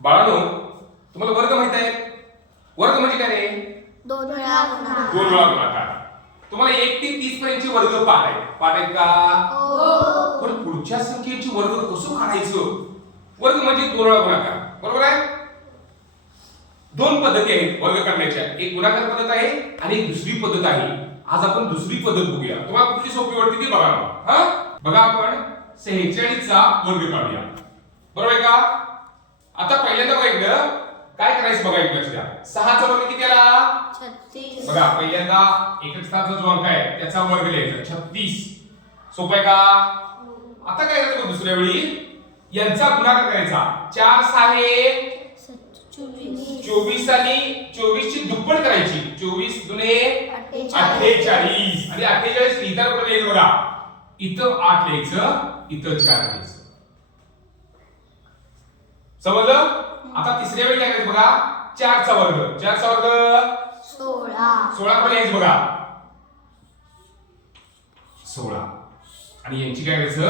बाळांनो, तुम्हाला वर्ग माहित आहे? वर्ग म्हणजे काय रे? दोन वेळा गुणाकार. दोन वेळा गुणाकार. तुम्हाला 1 ते 30 पर्यंतचे वर्ग पाठ आहेत का? हो. पण पुढच्या संख्येची वर्ग कसं काढायचं? वर्ग म्हणजे दोन वेळा गुणाकार, बरोबर आहे? दोन पद्धती आहेत वर्ग करण्याच्या. एक गुणाकार पद्धत आहे आणि एक दुसरी पद्धत आहे. आज आपण दुसरी पद्धत बघूया. तुम्हाला कुठली सोपी वाटते ती बघा. हा बघा, आपण 46 चा वर्ग काढूया, बरोबर आहे का? आता पहिल्यांदा बघा इकडं काय करायचं बघा. एक लक्ष द्या. 6 चा वर्ग किती आला? 36. बघा, पहिल्यांदा एकक स्थानाचा जो अंक आहे त्याचा वर्ग लिहायचा 36. सोपं आहे का? आता काय करायचं दुसऱ्या वेळी यांचा गुणाकार करायचा. 4 6 24 आणि 24 ची दुप्पट करायची. 24 दुने 48 आणि 48 लिहिताना कुठे लिहायचं बघा. इथं 8 लिहायचं, इथं 4 लिहायचं. समजलं? आता तिसऱ्या वेळी काय करायचं बघा. 4 चा वर्ग 16. 16 पण लिहायचं बघा. 16 आणि यांची काय करायचं?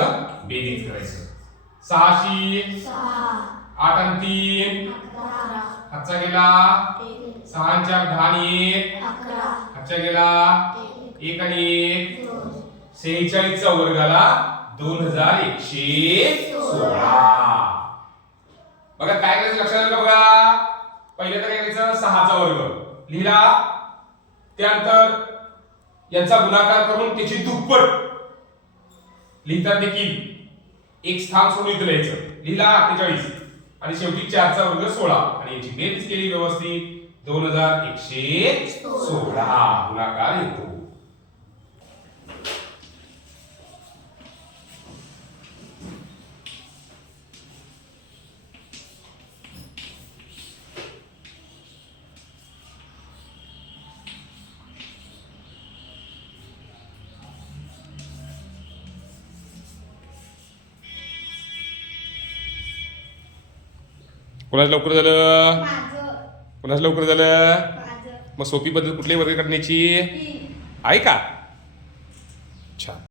बेरीज करायचं. 6 8 आणि 3 हातचा गेला. 6 आणि 4 10 आणि 1 हातचा गेला. 1 आणि 1 46 चा वर्ग आला 2116. बघा काय करायचं लक्षात आलं बघा. पहिल्यांदा काय करायचं? 6 चा वर्ग लिहिला. त्यानंतर यांचा गुणाकार करून त्याची दुप्पट लिहितात देखील एक स्थान सोडून इथं लिहायचं. लिहिला 48 आणि शेवटी 4 चा वर्ग 16 आणि याची बेरीज केली व्यवस्थित 2116 गुणाकार येतो. कोणाचं लवकर झालं? कोणाचं लवकर झालं? मग सोपी पद्धत कुठली वर्ग करण्याची आहे का? छान.